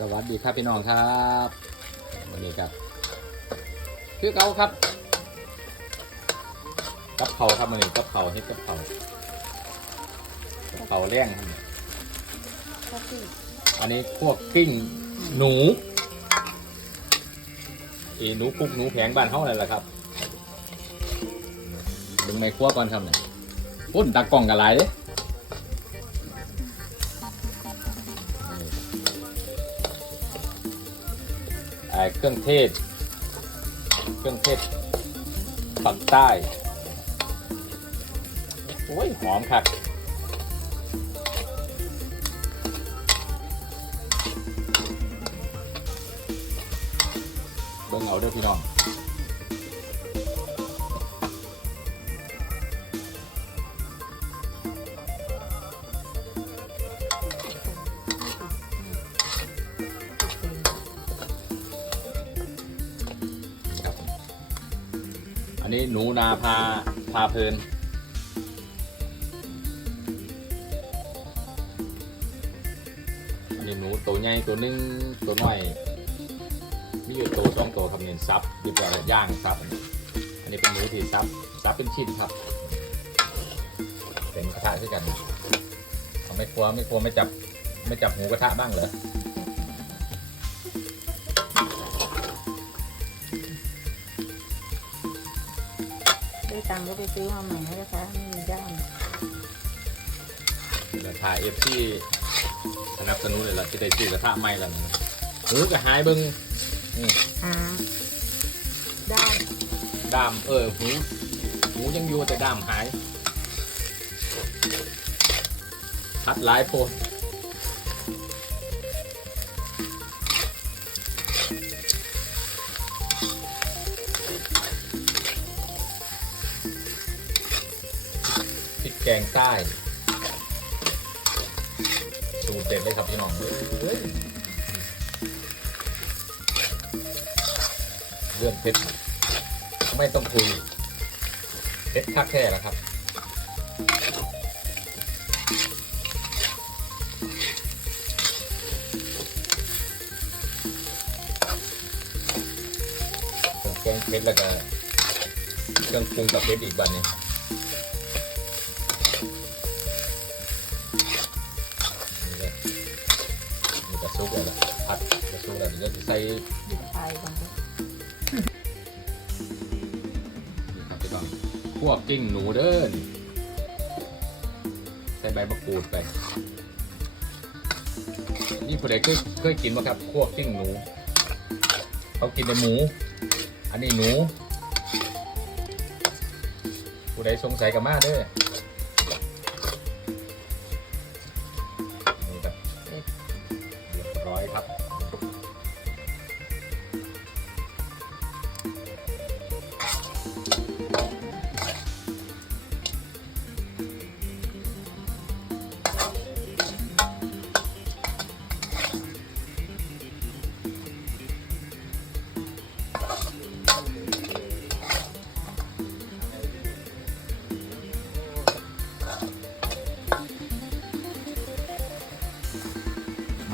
สวัสดีครับพี่น้องครับวันนี้ครับ คือเก่าครับกับเขาครับวันนี้กับเขาเฮ็ดกับเขากับเขาแรงครับออันนี้พวกกิ้งหนูอีหนูปุกหนูแผงบ้านเขาอะไรล่ะครับดึงไม้ครัวก่อนครับเนี่ยพุ่นตากล่องกันหลายเด้ไเครื่องเทศ เครื่องเทศปักใต้ โอ้ย หอมค่ะเบิ่งเอาเด้อพี่น้อง อันนี้หนูนาพาพาเพลิน อันนี้หนูตัวใหญ่ตัวหนึงตัวน้อยมีอยู่ตัวสองตัวครับเน้นซับดีกว่าย่างซับ อันนี้เป็นหนูที่ซับซับเป็นชิ้นครับ เป็นกระทะด้วยกันไม่กลัวไม่กลัวไม่จับไม่จับหมูกระทะบ้างเหรอ ได้ตังค์ก็ไปซื้อมาใหม่นะคะไม่มีด้ามราคาเอฟที่สนับสนุนเลยล่ะที่ได้ซื้อกระทะใหม่แล้วนะหมูก็หายเบิ้งอ่าด้ามดามเออหมูหมูยังอยู่แต่ดามหายพัดหลายโพด พริกแกงใต้ สูตรเด็ดเลยครับพี่น้องเฮ้ยเรื่องเผ็ดไม่ต้องคุยเผ็ดคักแค่แล้วครับเครื่องเผ็ดแล้วก็ เครื่องปรุงกับเผ็ดอีกบันนี้นี่กระซุกเลยละพัดกระซุกแล้วเดี๋ยวจะใส่ดิบไฟก่อนนี่ครับพี่น้องพวกกิ้งหนูเด้อนใส่ใบมะกรูดไป นี่ผู้ใดเคยเคยกินไหมครับพวกกิ้งหนู เขากินแต่หมู อันนี้หนู ผู้ใดสงสัยกับมาเด้อนี่ครับเรียบร้อยครับ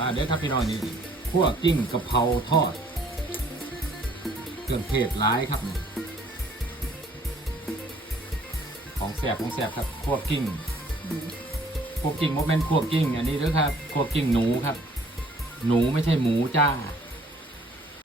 มาเด้อครับพี่น้องนี่คั่วกิ้งกะเพราทอด เครื่องเทศร้ายครับ ของแสบของแสบครับขั่วกิ้งขั่วกิ้งโมเมนต์คั่วกิ้ง อันนี้เด้อครับขั่วกิ้งหนูครับ หนูไม่ใช่หมูจ้า